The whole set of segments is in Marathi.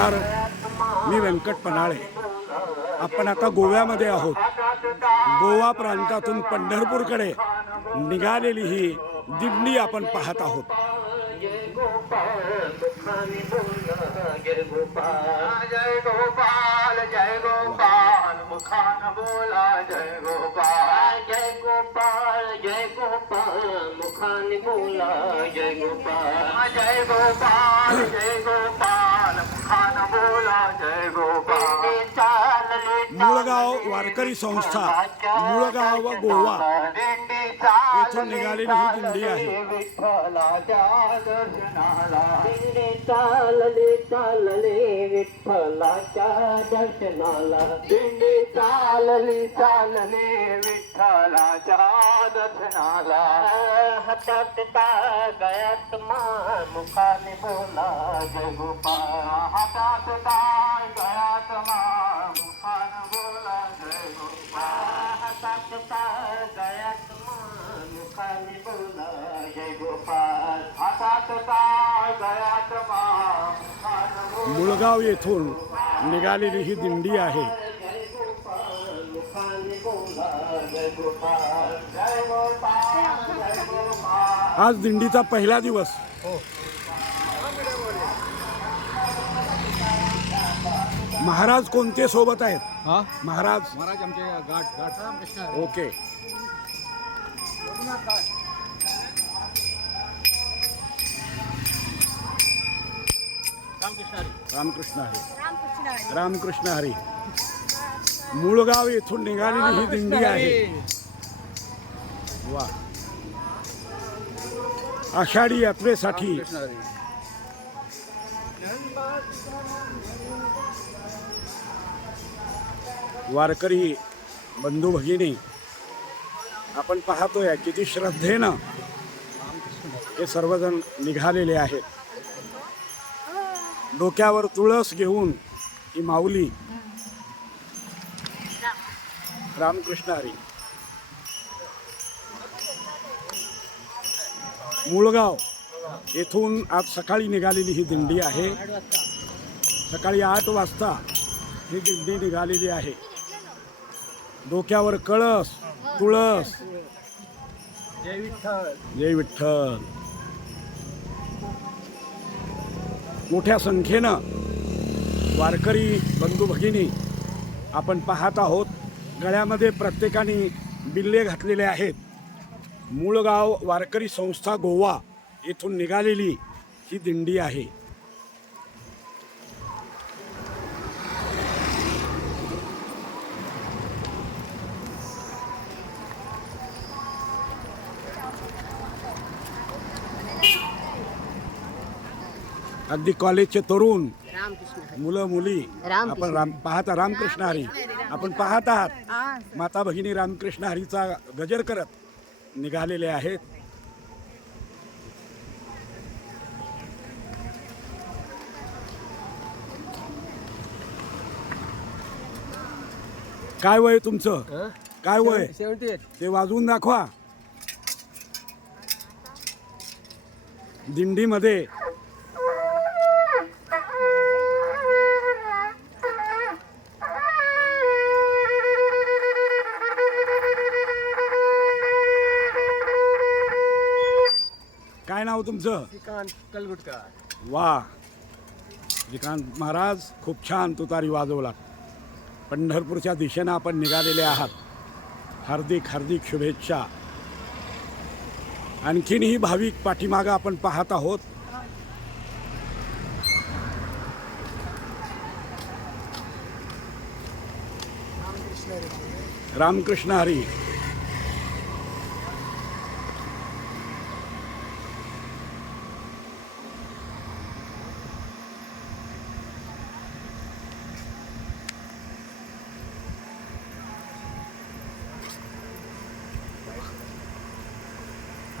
नमस्कार. मी व्यंकट पन्हाळे. आपण आता गोव्यामध्ये आहोत. गोवा प्रांतातून पंढरपूरकडे निघालेली ही दिंडी आपण पाहत आहोत. जय गोपाल जय गोपाल मुखान बोला जय गोपाल. जय गोपाल जय गोपाल. मुखान बोला मुळगाव वारकरी संस्था मुळगाव व गोवा येथून निघालेली ही दिंडी आहे. मुळगाव येथून निघालेली ही दिंडी आहे. आज दिंडीचा पहिला दिवस. महाराज कोणते सोबत आहेत? हा? महाराज. महाराज आमचे गाठ गाठ ओके. रामकृष्ण हरी. रामकृष्ण हरी. मुळगाव येथून निघालेली ही दिंडी आहे. वा. आषाढी यात्रेसाठी वारकरी बंधू भगिनी आपण पाहतोय किती श्रद्धेनं हे सर्वजण निघालेले आहेत. डोक्यावर तुळस घेऊन ही माऊली रामकृष्ण हरी. मुळगाव येथून आज सकाळी निघालेली ही दिंडी आहे. सकाळी आठ वाजता ही दिंडी निघालेली आहे. डोक्यावर कळस तुळस. जय विठ्ठल. जय विठ्ठल. मोठ्या संख्येनं वारकरी बंधू भगिनी आपण पाहत आहोत गळ्यामध्ये प्रत्येकाने बिल्ले घातलेले आहेत. मूळगाव वारकरी संस्था गोवा येथून निघालेली ही दिंडी आहे. अगदी कॉलेजचे तरुण मुलं मुली. आपण राम पाहता रामकृष्ण हरी. आपण पाहत आहात. माता भगिनी रामकृष्ण हरीचा गजर करत निघालेले आहेत. काय वय तुमचं? काय वय? ते वाजवून दाखवा. दिंडीमध्ये नाव तुमचं? श्रीकांत कलगुटकर. वा. श्रीकांत महाराज खूप छान तुतारी वाजवला पंढरपूरच्या दिशेनं आपण निघालेले आहात. हार्दिक हार्दिक शुभेच्छा. आणखीनही भाविक पाठीमागं आपण पाहत आहोत. रामकृष्ण हरी.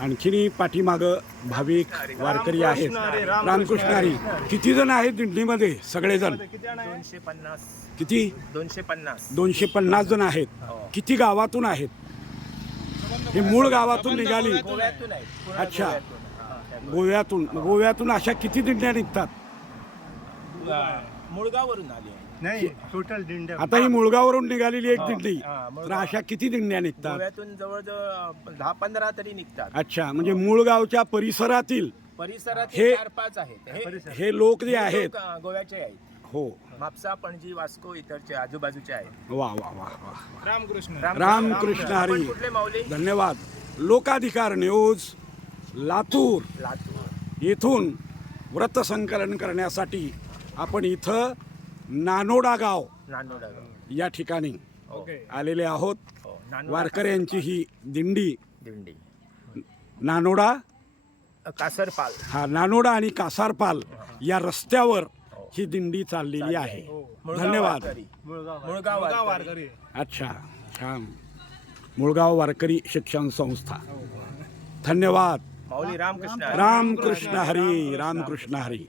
आणखीनही पाठीमागं भाविक वारकरी आहेत. रामकृष्ण हरी. किती जण आहेत दिंडीमध्ये सगळेजण? दोनशे पन्नास किती? दोनशे पन्नास. दोनशे पन्नास जण आहेत. किती गावातून आहेत? हे मूळ गावातून निघाली. अच्छा. गोव्यातून. हा, गोव्यातून. अशा किती दिंड्या निघतात? मुळगाववरून आली. नाही टोटल दिंड्या. आता ही मुळगावरून निघालेली एक दिंडी. हा, तर मुळगाव. अशा किती दिंड्या निघतात? गोव्यातून जवळजवळ दहा पंधरा तरी निघतात. अच्छा म्हणजे मुळगावच्या परिसरातील परिसरात हे- चार पाच आहेत. हे- हे लोक जे हे आहेत लोक, अं, गोव्याचे आहेत. हो. म्हापसा पणजी वास्को इतरचे आजूबाजूचे आहेत. वा वा वा वा. रामकृष्ण. रामकृष्ण. हरी. आपण कुठले माऊली? धन्यवाद. लोकाधिकार न्यूज लातूर. लातूर. येथून व्रत संकलन करण्यासाठी आपण इथं नानोडा गाव. नांदोडा या ठिकाणी हो. आलेले आहोत. हो नांदोडा वारकऱ्यांची ही दिंडी. दिंडी. नानोडा? कासरपाल. हा नानोडा आणि कासारपाल या रस्त्यावर ही. दिंडी चाललेली आहे. मुळगाव धन्यवाद. वारकरी. मुळगाव मुळगाव वारकरी. अच्छा छान. मुळगाव वारकरी शिक्षण संस्था. धन्यवाद. माऊली रामकृष्ण हरी. रामकृष्ण हरी रामकृष्ण हरी.